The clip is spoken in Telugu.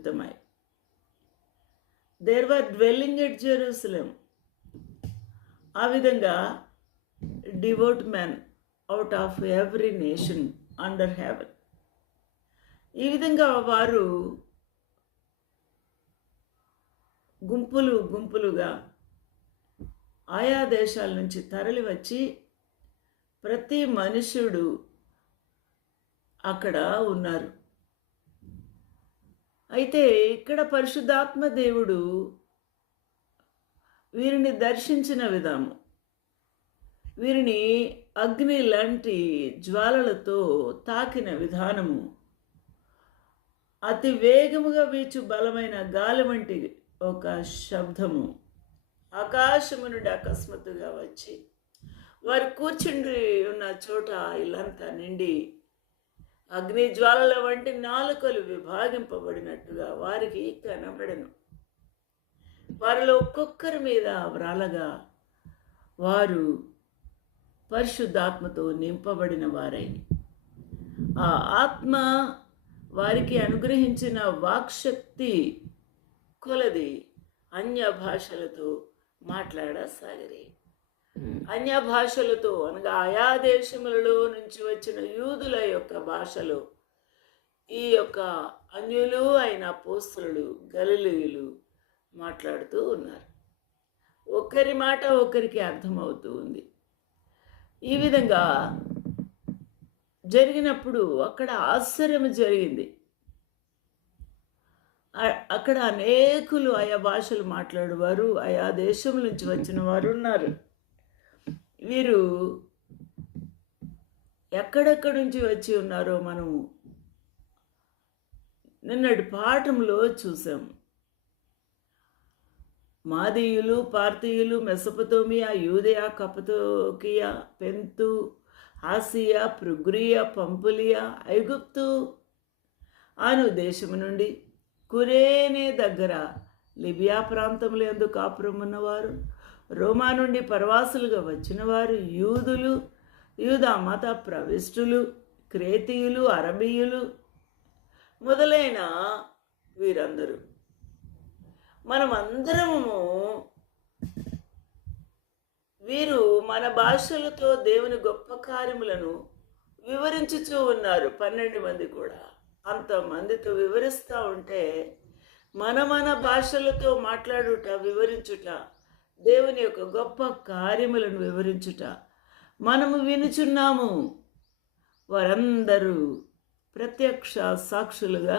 నిమిత్తమై. There were dwelling at Jerusalem. ఆ విధంగా devout men out of every nation under heaven. ఈ విధంగా వారు గుంపులు గుంపులుగా ఆయా దేశాల నుంచి తరలి వచ్చి ప్రతి మనుష్యుడు అక్కడ ఉన్నారు. అయితే ఇక్కడ పరిశుద్ధాత్మ దేవుడు వీరిని దర్శించిన విధానం, వీరిని అగ్ని లాంటి జ్వాలలతో తాకిన విధానము, అతి వేగముగా వీచు బలమైన గాలి వంటి ఒక శబ్దము ఆకాశము నుండి అకస్మాత్తుగా వచ్చి వారు కూర్చుండి ఉన్న చోట ఇల్లంతా నిండి అగ్ని జ్వాలల వంటి నాలుకలు విభాగింపబడినట్టుగా వారికి కనబడను. వారిలో ఒక్కొక్కరి మీద వ్రాలగా వారు పరిశుద్ధాత్మతో నింపబడిన వారై, ఆ ఆత్మ వారికి అనుగ్రహించిన వాక్శక్తి కొలది అన్య భాషలతో మాట్లాడసాగిరి. అన్య భాషలతో అనగా ఆయా దేశములలో నుంచి వచ్చిన యూదుల యొక్క భాషలో ఈ యొక్క అన్యులు అయిన అపోస్తలులు గలిలయులు మాట్లాడుతూ ఉన్నారు. ఒకరి మాట ఒకరికి అర్థమవుతూ ఉంది. ఈ విధంగా జరిగినప్పుడు అక్కడ ఆశ్చర్యం జరిగింది. అక్కడ అనేకులు ఆయా భాషలు మాట్లాడేవారు, ఆయా దేశం నుంచి వచ్చిన వారు ఉన్నారు. వీరు ఎక్కడెక్కడి నుంచి వచ్చి ఉన్నారో మనం నిన్నటి పాఠంలో చూసాం. మాదీయులు, పార్థీయులు, మెసొపొతేమియా, యూదయా, కపతోకియా, పెంతు, ఆసియా, ఫ్రుగ్రియా, పంపులియా, ఐగుప్తు అను దేశము నుండి కురేనే దగ్గర లిబియా ప్రాంతంలో యందు కాపురం ఉన్నవారు, రోమా నుండి పరవాసులుగా వచ్చిన వారు, యూదులు, యూదా మత ప్రవిష్టులు, క్రేతీయులు, అరబీయులు మొదలైన వీరందరూ మనమందరము వీరు మన భాషలతో దేవుని గొప్ప కార్యములను వివరించుతూ ఉన్నారు. 12 మంది కూడా అంతమందితో వివరిస్తూ ఉంటే మన భాషలతో మాట్లాడుట, వివరించుట, దేవుని యొక్క గొప్ప కార్యములను వివరించుట మనము వినుచున్నాము. వారందరూ ప్రత్యక్ష సాక్షులుగా